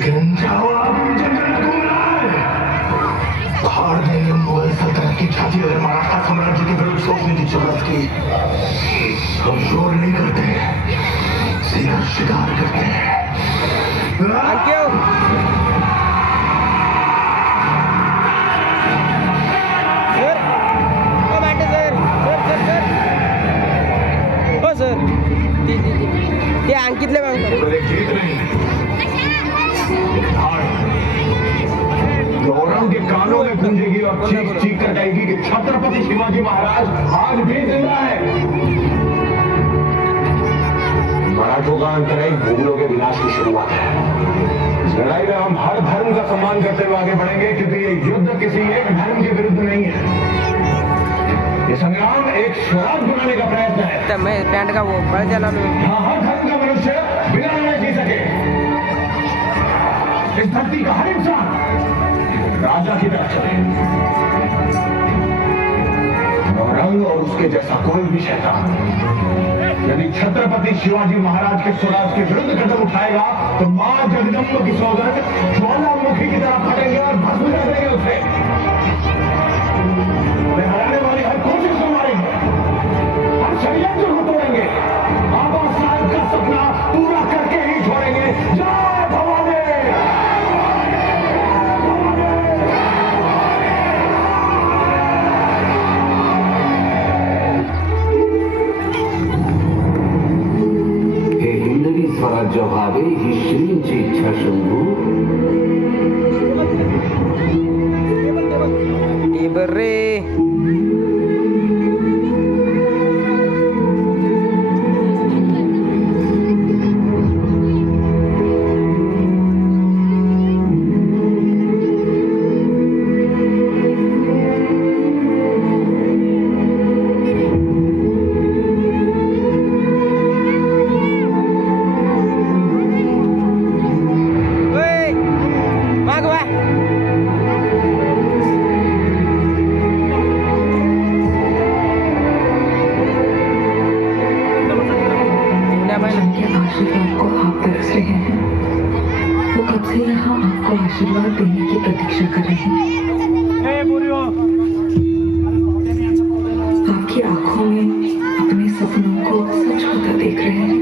लेकिन जाओ आप जंगल में घूम रहा है, फाड़ देंगे मुगल सल्तनत की छाती अगर मराठा साम्राज्य के विरुद्ध सोचने की जरूरत की। हम शोर नहीं करते, सीधा शिकार करते हैं। ते अंकितले जीत नहीं, गौरव के कानों में गूंजेगी और चीख चीख कर कहेगी कि छत्रपति शिवाजी महाराज आज भी जिंदा है। मराठों का अंतराय मुगलों के विनाश की शुरुआत है। इस लड़ाई में हम हर धर्म का सम्मान करते हुए आगे बढ़ेंगे, क्योंकि ये युद्ध किसी एक धर्म के विरुद्ध नहीं है। ये संग्राम एक स्वराज बनाने का प्रयत्न है। मैं पैंट का वो पड़ चला हर धर्म का मनुष्य बिना लड़ाई जी सके। इस धरती का हर इंसान राजा की तरफ चले, औरंग और उसके जैसा कोई भी शैतान यदि छत्रपति शिवाजी महाराज के स्वराज के विरुद्ध कदम उठाएगा तो मां जगदम्ब की सौगंध ज्वालामुखी की तरफ फटेंगे और भस्म कर देंगे उसे। हराने वाली हर कोशिश को मारेंगे, हर षड्यंत्र को तोड़ेंगे, बाबा साहब का सपना पूरा करके ही छोड़ेंगे। जय भवानी। हे हिंदवी स्वराज्य व्हावे ही श्रींची इच्छा शंभू। रे आशीर्वाद देने की प्रतीक्षा कर रहे हैं। आपकी आंखों में अपने सपनों को सच होता देख रहे हैं।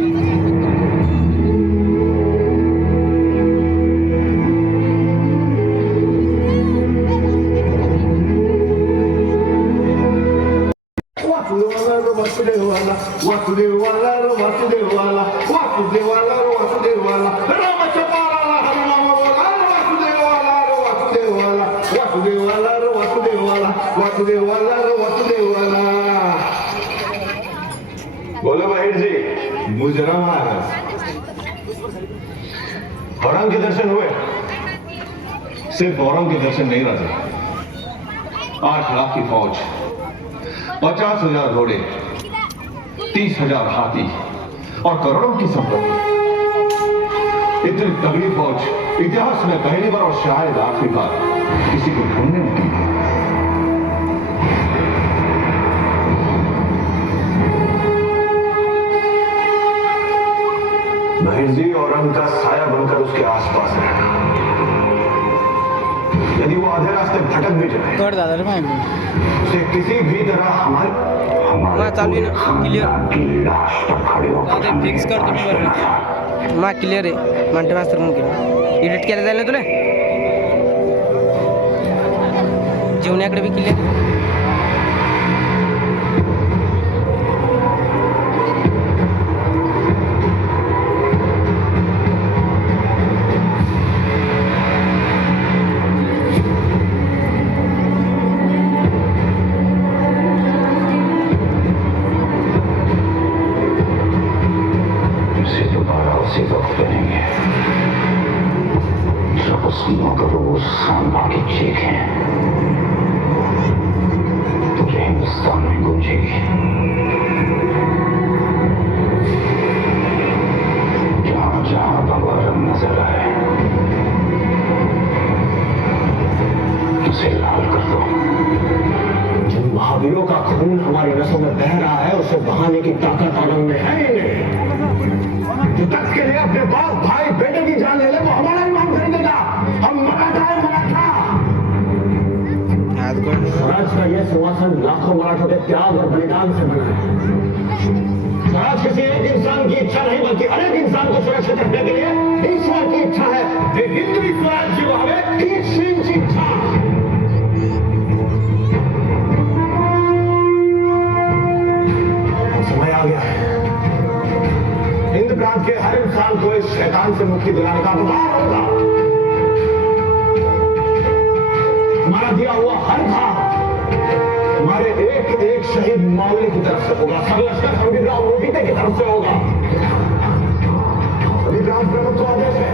वासुदेवाला वासुदेवाला वासुदेवाला वासुदेवाला वासुदेवाला रामाच्या पाराला हरिनाम बोला वासुदेवाला वासुदेवाला वासुदेवाला वासुदेवाला वासुदेवाला वासुदेवाला। बोलो बाहेर जी, मुजरा महाराज। औरंग के दर्शन हुए? सिर्फ औरंग के दर्शन नहीं राजा, 8 लाख की फौज, 50,000 घोड़े, 30,000 हाथी और करोड़ों की संपत्ति। इतनी तगड़ी फौज इतिहास में पहली बार और शायद आखिरी बार किसी को ढूंढने निकली है। महेश औरंग का साया बनकर उसके आसपास रहना। यदि वो आधे रास्ते भटक भी जाए, उसे किसी भी तरह हमारे फिक्स कर तुम्ही मा क्लिअर आहे म्हणते मास्तर म्हणून केलं एडिट केलं जाईल ना तुला जेवण्याकडे बी क्लिअर। की चीख है पूरे हिंदुस्तान में गूंजेगी। जहां जहां भगवा रंग नजर आए उसे लाल कर दो। जिन महावीरों का खून हमारी नसों में बह रहा है उसे बहाने की ताकत आनंद में है ही नहीं। जो तक के लिए अपने बाप भाई बेटे की जान ले ले वो हमारा ही मांग करेंगे। हिंदुस्तान लाखों मराठों के त्याग और बलिदान से बना है। स्वराज किसी एक इंसान की इच्छा नहीं बल्कि हर एक इंसान को सुरक्षित रखने के लिए ईश्वर की इच्छा है। ये हिंदवी स्वराज्य को हमें की इच्छा। समय आ गया है, हिंद प्रांत के हर इंसान को इस शैतान से मुक्ति दिलाने का अधिकार होगा। हमारा दिया हुआ हर भाग हमारे एक एक शहीद मावली की तरफ से होगा, सब लश्कर हरबिंदराव मोहिते की तरफ से होगा। सभी ग्राम प्रमुख को आदेश है,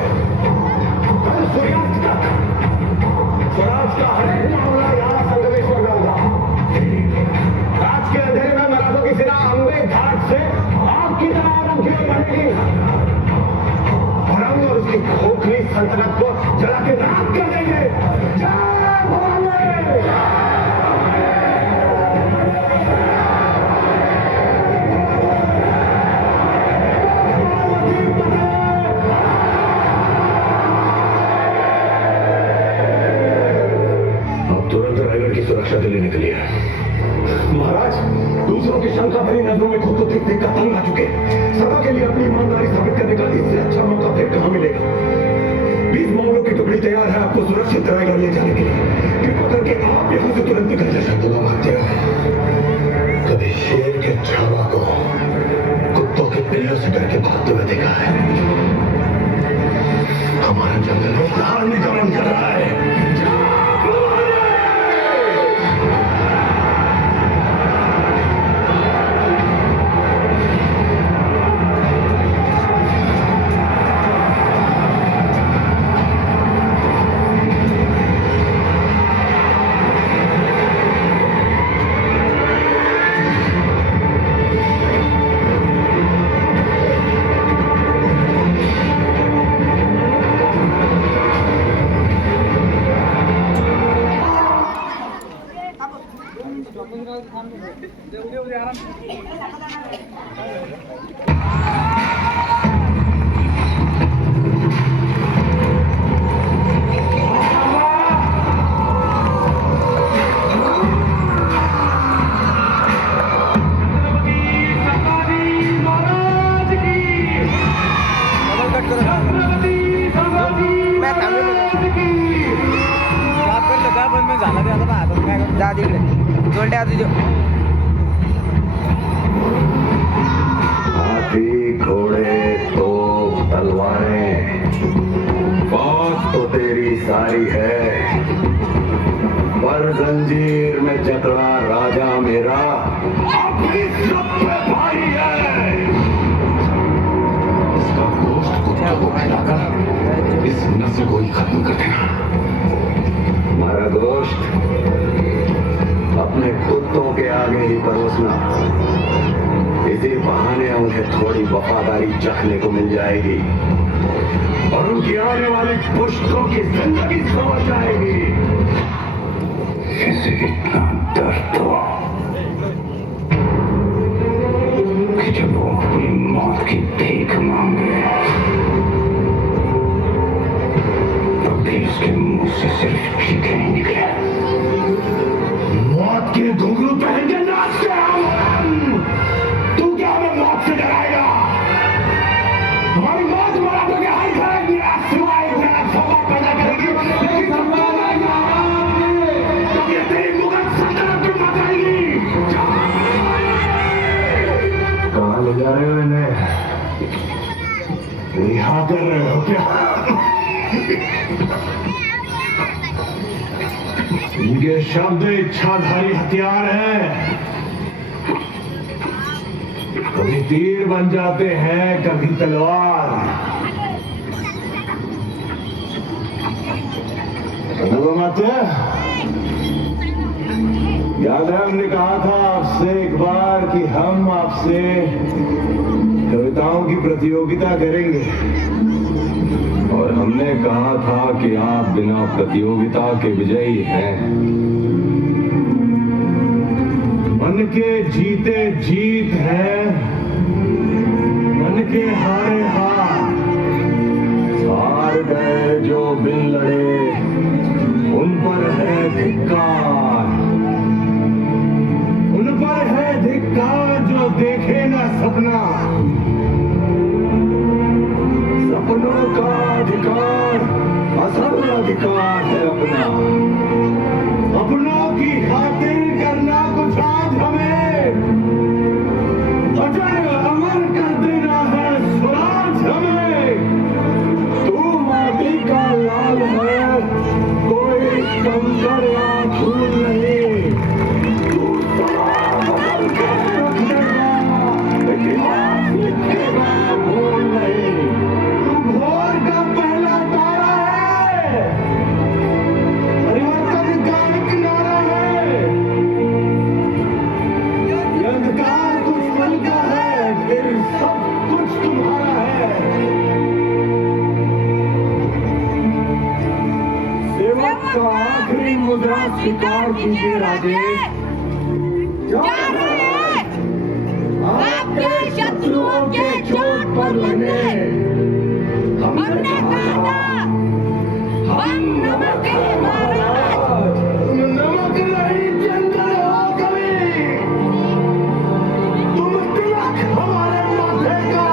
कल सूर्यास्त तक स्वराज का हर एक मामला यहां संगमेश्वर में होगा। आज के अंधेरे में मराठों की सेना अंबे घाट से आग की तरह आरंभ की ओर बढ़ेगी और हम और उसकी खोखली सल्तनत को जला के राख कर देंगे। जय भवानी! सुरक्षा के लिए निकली है। महाराज, दूसरों की शंका भरी नजरों में खुद को देख देख कर तंग आ चुके, सदा के लिए अपनी ईमानदारी साबित करने का इससे अच्छा मौका फिर कहां मिलेगा। 20 मामलों की टुकड़ी तैयार है आपको सुरक्षित रायगढ़ ले जाने के लिए। कृपा करके आप यहां से तुरंत निकल जाए। कभी शेर के छावा को कुत्तों के पिल्लों से डर के भागते हुए देखा है। हमारा जंगल में धार्मिक गमन कर रहा है। हाथी घोड़े तो तलवारें बात तो तेरी सारी है, पर जंजीर में जकड़ा राजा मेरा अपनी सब पे भारी है। इसका गोश्त कुत्तों को खिलाकर इस नस्ल को ही खत्म कर देना। हमारा गोश्त अपने कुत्तों के आगे ही परोसना, इसी बहाने उन्हें थोड़ी वफादारी चखने को मिल जाएगी और उनकी आने वाली पुश्तों की जिंदगी संवर जाएगी। इसे इतना दर्द हो कि जब वो अपनी मौत की भीख मांगे तो भी उसके मुंह से सिर्फ चीखें ही निकले। मौत के घुंघरू पहन के नाचते हम। तू क्या हमें मौत से डराएगा? हमारी मौत मराठों के हर घर में सिवाय सौदा पैदा करेगी, लेकिन तब ये तेरी मुगल सल्तनत की मत आएगी। कहाँ ले जा रहे हो इन्हें? रिहा कर रहे हो क्या? इनके शब्द इच्छाधारी हथियार हैं, कभी तीर बन जाते हैं, कभी तलवार। माते याद है हमने कहा था आपसे एक बार कि हम आपसे कविताओं की प्रतियोगिता करेंगे, और हमने कहा था कि आप बिना प्रतियोगिता के विजयी हैं। मन के जीते जीत है, मन के हारे हार। हार गए जो बिन लड़े उन पर है धिक्कार। अधिकार जो देखे ना सपना, सपनों का अधिकार असल अधिकार है अपना। अपनों की खातिर करना कुछ आज हमें, अजर अमर कर देना है स्वराज हमें। तू माटी का लाल है, कोई कंकड़ या धूल नहीं। तू सवाल बदल के रखेगा, इतिहास लिखेगा भूल नहीं। तू भोर का पहला तारा है, परिवर्तन का एक नारा है। ये अंधकार कुछ पल का है, फिर सब कुछ तुम्हारा है। सेवक का आखिरी मुद्रा स्वीकार कीजिए राजेश। जा रहे हैं आपके शत्रुओं के चोट पर लगने। हमने कहा था हम नमक हैं महाराज, तुम नमक नहीं जंगल हो कभी। तुम तिलक हमारे माथे का।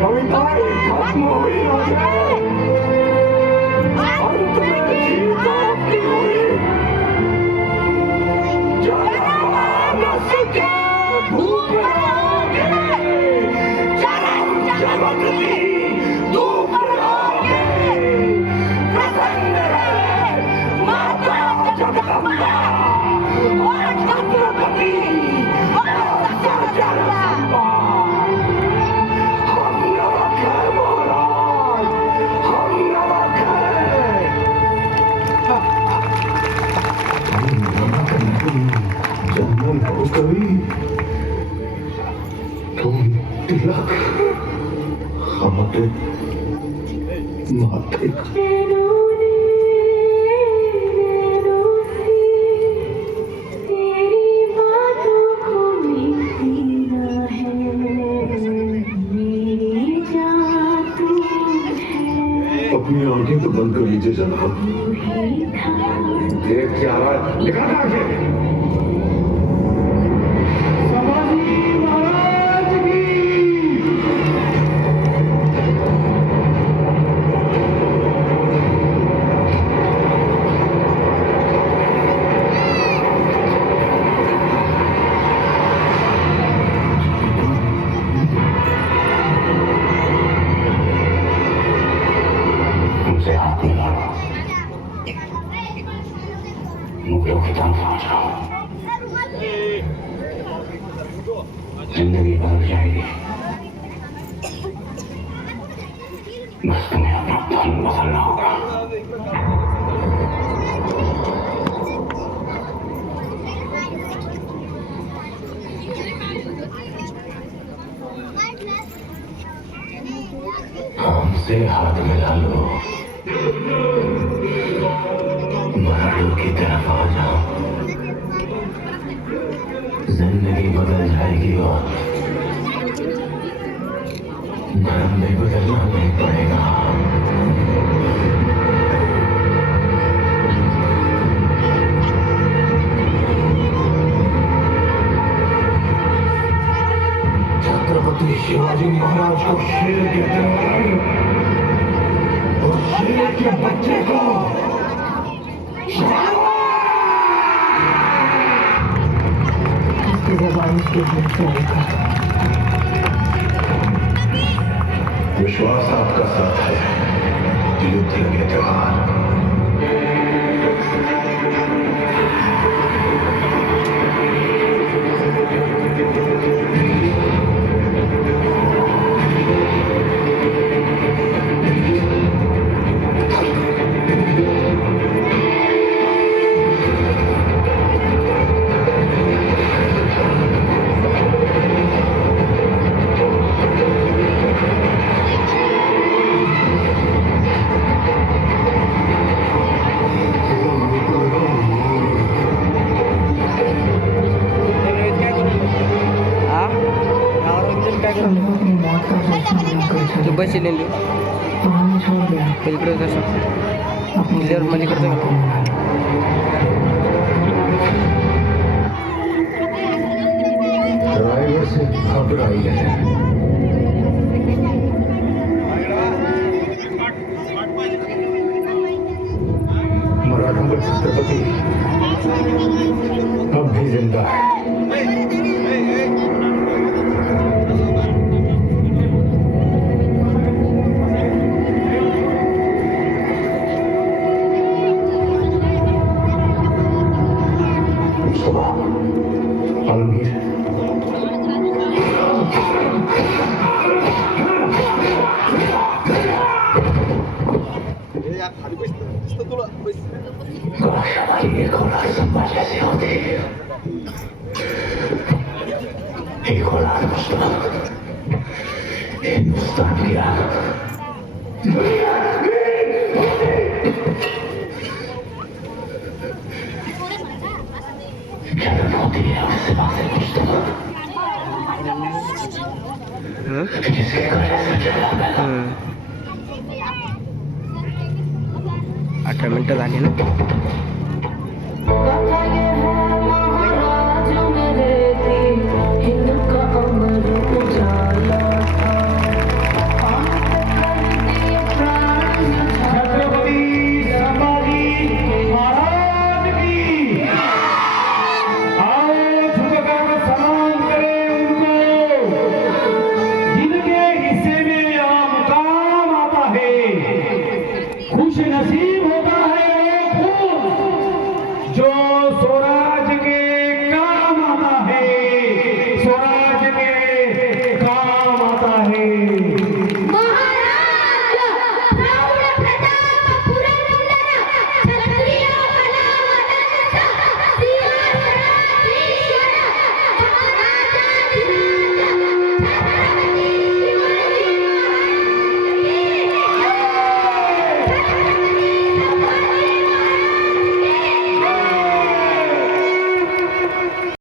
कविताएं खत्म हुई राजेश, अंत में जीत आपकी हुई। जरा न सके धूप रहोगे, चरण चमकती धूप रहोगे। प्रसन्न रहे माता जगदम्बा और छत्रपति और जगदम्बा। हम नमक है महाराज, हम नमक है। नमक नहीं जंगल हो कभी, तुम तिलक हमारे माथे का। अपनी आंखें तो बंद कर लीजिए जनाब। देख क्या रहा है, दिखा था आंखें। संभाजी महाराज की। मुझसे हाथ मिला लो, मुगलों की तरफ आ जाओ। जिंदगी बदल जाएगी, बस तुम्हें अपना धन बदलना होगा। हमसे हाथ मिला लो, मराठों की तरफ आ जाओ। जिंदगी बदल जाएगी और धर्म भी बदलना नहीं पड़ेगा। छत्रपति शिवाजी महाराज को शेर कहते हैं और शेर के बच्चे को इसकी जबान के मुंह से लिखा। विश्वास आपका साथ है, युद्ध के त्योहार। तू बस ले लो छोड़ दिया इकडे कसं अपनी क्लिअर मध्ये करतो को से घबराई है। मराठा छत्रपति अब भी जिंदा है। आलमगीर काश हमारी एक औलाद संभा जैसे होती। एक औलाद मुस्तफा हिंदुस्तान की आग। जन्म होती है उससे बातें मुस्तफा जिसके घर ऐसा चला गया। 18 मिनटं झाली ना. नसीब होता है वो खून जो स्वराज के काम आता है, स्वराज के काम आता है। महाराज